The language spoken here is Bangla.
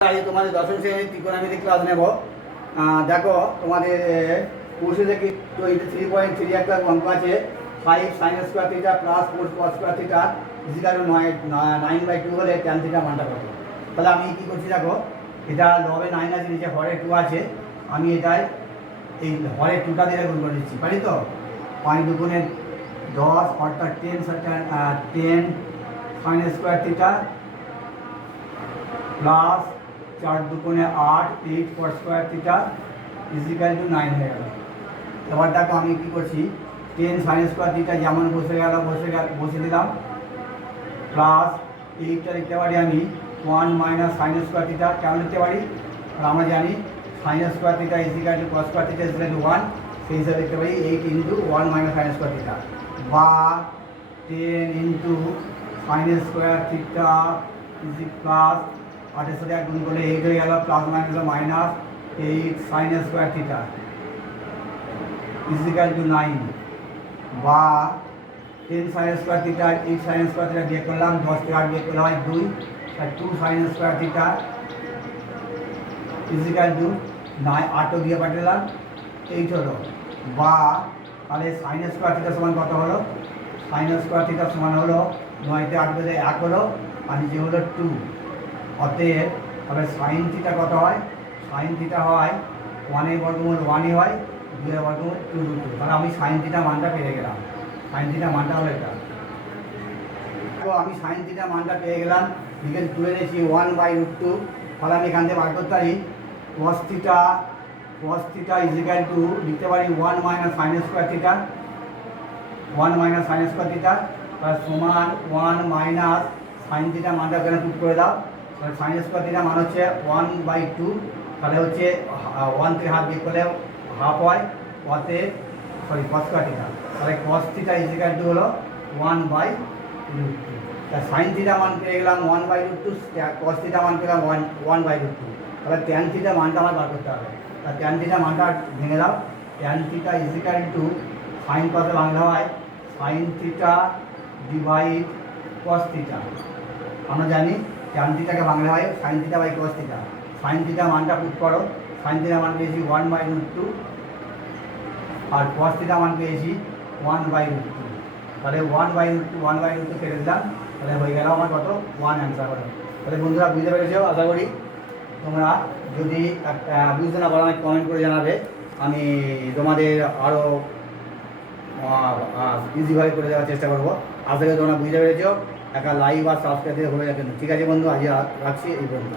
আজ তোমাদের দশম শ্রেণীর ত্রিকোণমিতি ক্লাস নেব। দেখো তোমাদের কোর্সে থেকে 23.3 একটা অঙ্ক আছে 5 sin square theta plus 4 cos square theta is equal 9/2 হলে tan থিটা মানটা কত। তাহলে আমি কি করছি দেখো, এটা লবে 9 আছে, নিচে হরে 2 আছে, আমি এটাই এই হরে 2টা দিয়ে গুণ করে দিচ্ছি, পারি তো? 5 দুগুণে 10 অর্থাৎ 10 sin স্কোয়ার থিটা প্লাস 4 দুগুণে 8 8 cos square theta is equal to 9 হয়ে গেল। এবার দেখো আমি কি করছি, 10 sin স্কোয়ার থিটা যেমন বসে দিলাম, প্লাস 8টা লিখতে পারি আমি 1 মাইনাস sin স্কোয়ার থিটা। কেমন লিখতে পারি? আর আমরা জানি sin square theta is equal to cos square theta is equal to 1, সেই হিসাবে লিখতে পারি 8 into 1 minus sin square theta বা 10 into sin square theta plus 8 সাথে গুণ করলে 8 হয়ে গেল, plus minus 8 sin square theta is equal to 9 বা 10 sin square theta 8 sin square theta বিয়োগ করলাম, 10 থেকে 8 বিয়োগ করলে হয় 2, তাই 2 sin square theta is equal to 9, 8 দিয়ে পাঠালাম 8 হলো, বা তাহলে sin স্কোয়ার থিটা সমান কত হলো? sin স্কোয়ার থিটা সমান হলো 9 তে 8 বেঁধে 1 হলো, আর নিচে হলো 2। অতএব তবে সাইন থিটা কত হয়? সাইন থিটা হয় 1 বর্গমূল 1 হয়, 2 বর্গমূল 2√2। তাহলে আমি সাইন থিটা মানটা পেয়ে গেলাম। সাইন থিটা মানটা হলো এটা। তো আমি সাইন থিটা মানটা পেয়ে গেলাম, লিখে তুলে নিয়েছি 1/√2। তাহলে আমি এখান থেকে বার করতে পারি cos থিটা ইজিক্যাল টু লিখতে পারি 1 minus sine square theta, 1 minus sine square theta plus সমান 1 মাইনাস সাইন থিটা মানটা এখানে পুট করে দাও। তাহলে সাইন স্কোয়ার থিটা মান হচ্ছে 1/2, তাহলে হচ্ছে 1 থেকে হাফ বিয়োগ করলে হাফ হয়, cos স্কোয়ার থিটা। তাহলে cos থিটা ইজিক্যাল টু হলো 1/√2। তা সাইন থিটা মান পেয়ে গেলাম 1/√2, cos থিটা মান পেলাম 1/√2। তাহলে ট্যান থিটা মানটা আমার বার করতে হবে। তা ট্যান থিটা মানটা ভেঙে দাও। Tan theta is equal to sine কসে বাংলা হয় sine theta divide cos theta. আমরা জানি ট্যান থিটাকে বাংলা হয় sine theta by cos theta. Sine theta মানটা পুট করো, সাইন থিটা মান পেয়েছি 1/√2 আর cos থিটা মান পেয়েছি 1/√2। তাহলে 1/√2 কেটে দিলাম, তাহলে হয়ে গেল আমার কত? 1 অ্যান্সার হলো। তাহলে বন্ধুরা বুঝতে পেরেছো আশা করি। তোমরা যদি বুঝতে না পারো আমাকে কমেন্ট করে জানাবে, আমি তোমাদের আরও ইজিভাবে করে দেওয়ার চেষ্টা করবো। আশা করি তোমরা বুঝতে পেরেছো। একটা লাইক আর সাবস্ক্রাইব দিয়ে হয়ে যাবে। ঠিক আছে বন্ধু, আজ রাখছি এই পর্যন্ত।